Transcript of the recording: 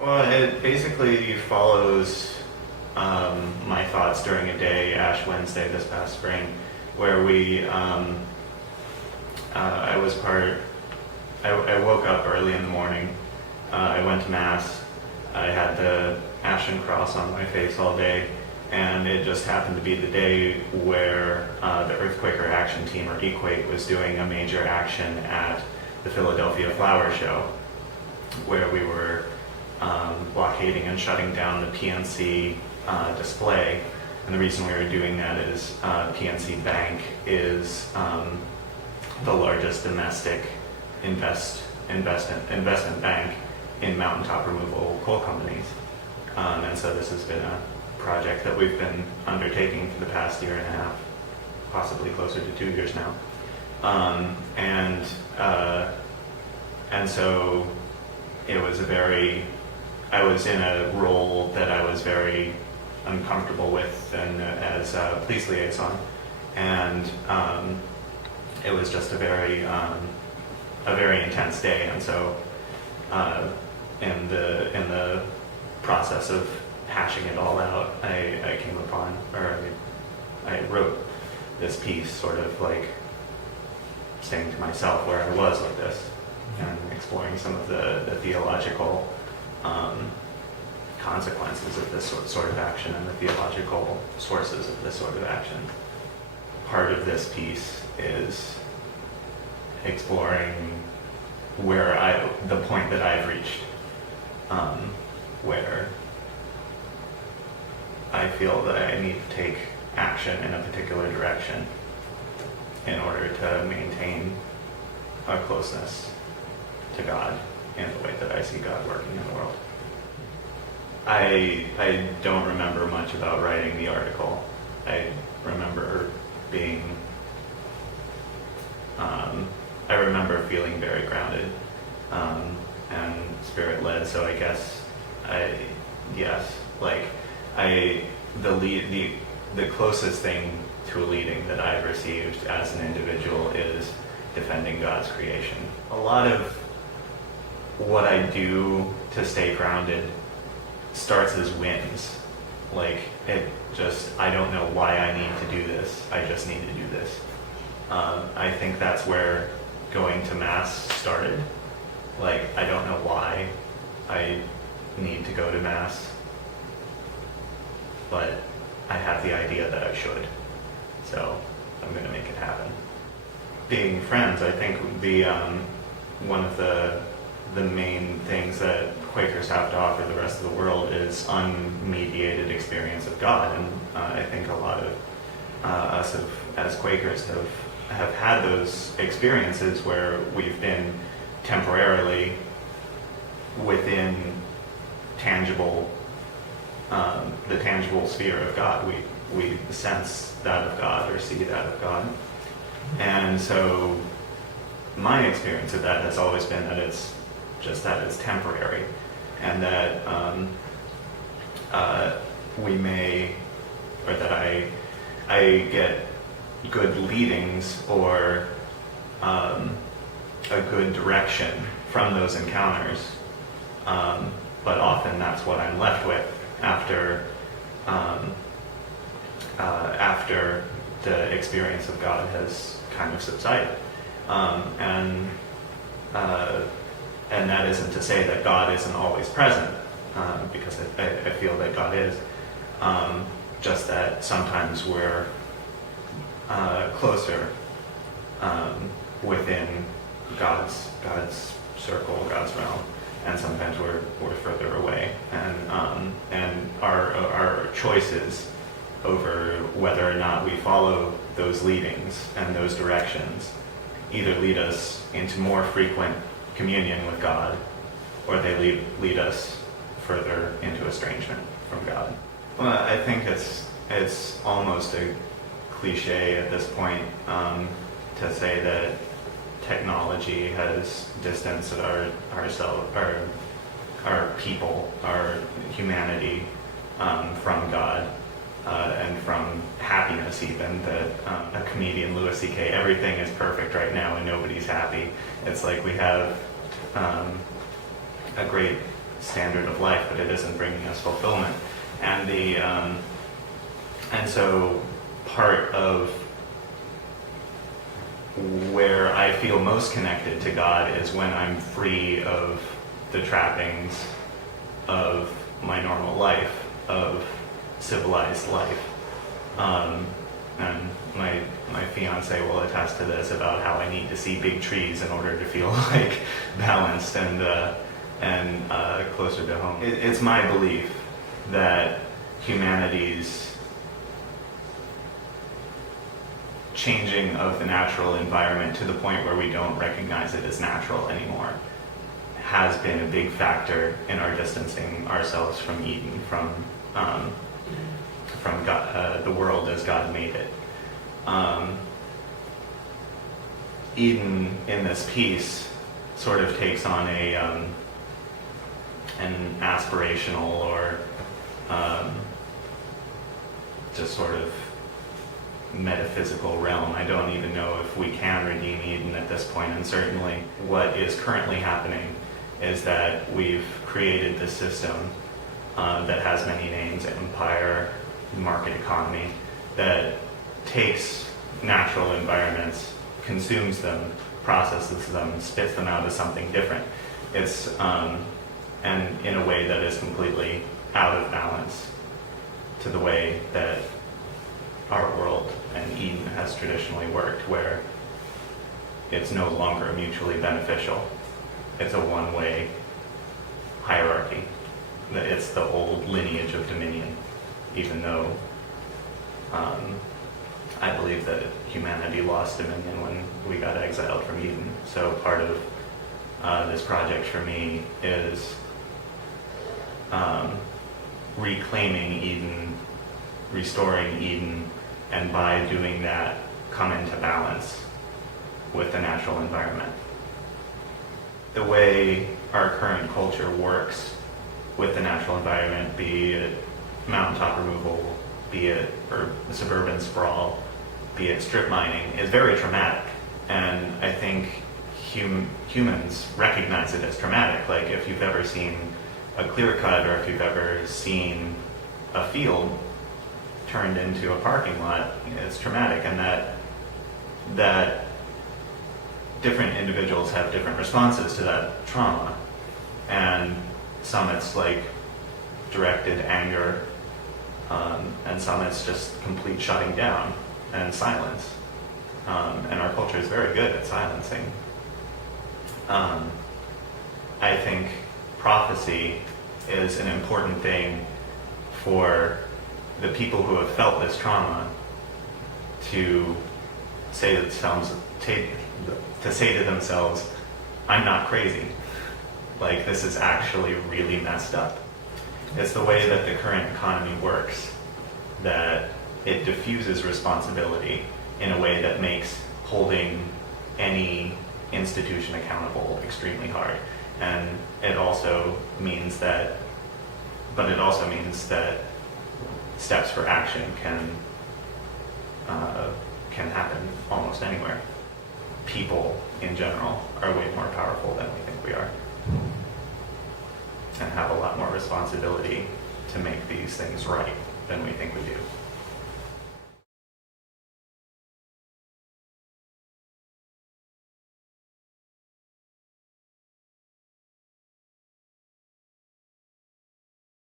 Well, it basically follows my thoughts during a day, Ash Wednesday this past spring, where I was I woke up early in the morning, I went to Mass, I had the Ashen Cross on my face all day, and it just happened to be the day where the Earthquaker Action Team, or Equate, was doing a major action at the Philadelphia Flower Show, where we were blockading and shutting down the PNC display. And the reason we were doing that is PNC Bank is the largest domestic investment bank in mountaintop removal coal companies. And so this has been a project that we've been undertaking for the past year and a half, possibly closer to 2 years now. And so it was I was in a role that I was very uncomfortable with, and as a police liaison, and it was just a very intense day. And so in the process of hashing it all out, I came upon, or I wrote this piece, sort of like saying to myself where I was with this, and exploring some of the theological consequences of this sort of action and the theological sources of this sort of action. Part of this piece is exploring the point that I've reached, where I feel that I need to take action in a particular direction in order to maintain a closeness to God in the way that I see God working in the world. I don't remember much about writing the article. I remember I remember feeling very grounded and spirit-led. So I guess the closest thing to a leading that I've received as an individual is defending God's creation. A lot of what I do to stay grounded starts as wins. I don't know why I need to do this. I just need to do this. I think that's where going to Mass started. I don't know why I need to go to Mass, but I have the idea that I should. So I'm going to make it happen. Being friends, I think one of the main things that Quakers have to offer the rest of the world is unmediated experience of God, and I think a lot of us as Quakers have had those experiences where we've been temporarily within the tangible sphere of God. We sense that of God or see that of God, and so my experience of that has always been that it's temporary, and that I get good leadings or a good direction from those encounters, but often that's what I'm left with after the experience of God has kind of subsided, and that isn't to say that God isn't always present, because I feel that God is, just that sometimes we're closer within God's circle, God's realm, and sometimes we're further away, and our choices over whether or not we follow those leadings and those directions either lead us into more frequent communion with God, or they lead us further into estrangement from God. Well, I think it's almost a cliche at this point to say that technology has distanced our people, our humanity, from God, and from happiness even. That a comedian, Louis C.K., everything is perfect right now and nobody's happy. It's like we have a great standard of life, but it isn't bringing us fulfillment. And so part of where I feel most connected to God is when I'm free of the trappings of my normal life, of civilized life. And my fiance will attest to this about how I need to see big trees in order to feel like balanced and closer to home. It's my belief that humanity's changing of the natural environment to the point where we don't recognize it as natural anymore has been a big factor in our distancing ourselves from Eden, from God, the world as God made it. Eden in this piece sort of takes on an aspirational or just sort of metaphysical realm. I don't even know if we can redeem Eden at this point, and certainly what is currently happening is that we've created this system that has many names: empire, market economy, that takes natural environments, consumes them, processes them, spits them out as something different. It's and in a way that is completely out of balance to the way that our world and Eden has traditionally worked, where it's no longer mutually beneficial. It's a one-way hierarchy. It's the old lineage of dominion, even though I believe that humanity lost dominion when we got exiled from Eden. So part of this project for me is reclaiming Eden, restoring Eden, and by doing that, come into balance with the natural environment. The way our current culture works with the natural environment, be it mountaintop removal, be it suburban sprawl, be it strip mining, is very traumatic. And I think humans recognize it as traumatic. Like if you've ever seen a clear cut, or if you've ever seen a field turned into a parking lot, it's traumatic, and that different individuals have different responses to that trauma. And some it's like directed anger, and some it's just complete shutting down and silence. And our culture is very good at silencing. I think prophecy is an important thing for the people who have felt this trauma to say to themselves, I'm not crazy. Like, this is actually really messed up. It's the way that the current economy works, that it diffuses responsibility in a way that makes holding any institution accountable extremely hard. And it also means that steps for action can happen almost anywhere. People in general are way more powerful than we think we are, and have a lot more responsibility to make these things right than we think we do.